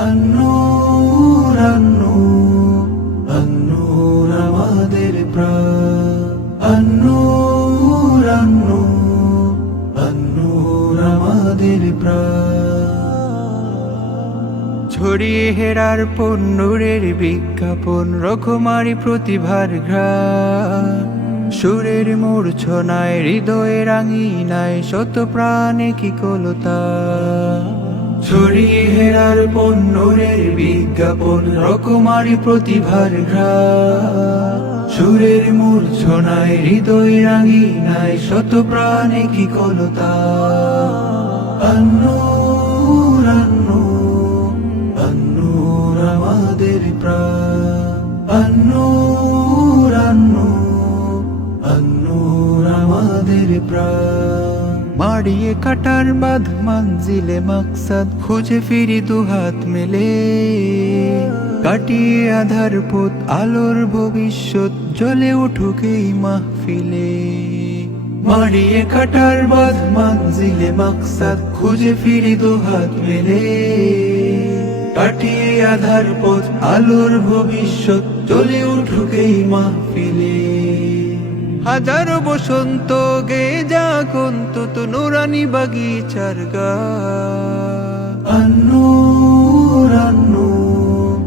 আন্নুর আন্নুর আন্নুর আমাদের প্রাণ আন্নুর আন্নুর আন্নুর আমাদের প্রাণ ছড়িয়ে হেরার পণ্যুরের বিজ্ঞাপন রকমারি প্রতিভার ঘ্রাণ সুরের মূর্ছনায় হৃদয়ে রাঙিনায় শত প্রাণে কি কলতা ছড়িয়ে হেরার পণ্যের বিজ্ঞাপন, রকমারি প্রতিভার সুরের মূর্ছনায় হৃদয় রাঙি নাই শত প্রাণে কি কলতা। আন্নুর মাড়িয়ে কাটার বাঁধ মানজিলে মাকসাদ, খুঁজে ফিরি দুহাত মেলে। কাটিয়ে আধার পথ আলোর ভবিষ্যৎ, জ্বলে উঠুক এই মাহফিলে। মারিয়ে কাটার বাঁধ মানজিলে মাকসাদ, খুঁজে ফিরি দুহাত মেলে। কাটিয়ে আধার পথ আলোর ভবিষ্যৎ, জ্বলে উঠুক এই মাহফিলে। হাজারো বসন্ত গে যা কন্তত নুরানি বাগিচার গা। আন্নুর আন্নুর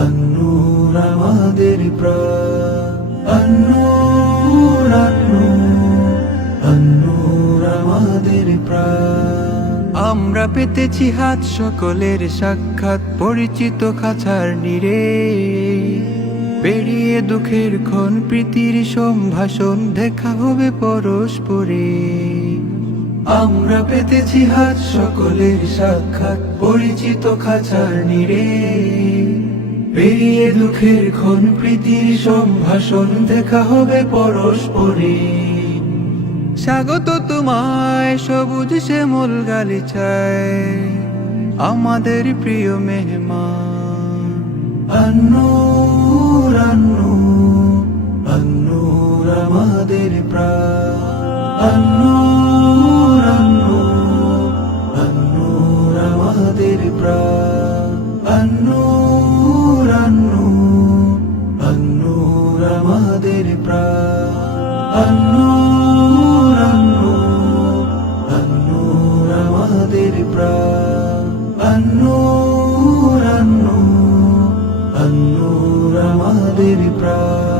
আন্নুর আমাদের প্রাণ। আন্নুর আন্নুর আন্নুর আমাদের প্রাণ। আমরা পেতেছি হাত সকলের সাক্ষাৎ পরিচিত খাঁচার নিরে। পেরিয়ে দুঃখের ক্ষণ, প্রীতির সম্ভাষণ, দেখা হবে পরস্পরে। আমরা পেতেছি হাত সকলের সাক্ষাৎ, পরিচিত খাঁচার নিরে। পেরিয়ে দুঃখের ক্ষণ, প্রীতির সম্ভাষণ, দেখা হবে পরস্পরে। স্বাগত তোমায়, সবুজ সে শ্যামল গালিচায়, আমাদের প্রিয় মেহমান। النور النور النور আমাদের প্রাণ النور النور النور আমাদের প্রাণ النور النور النور আমাদের প্রাণ النور be proud.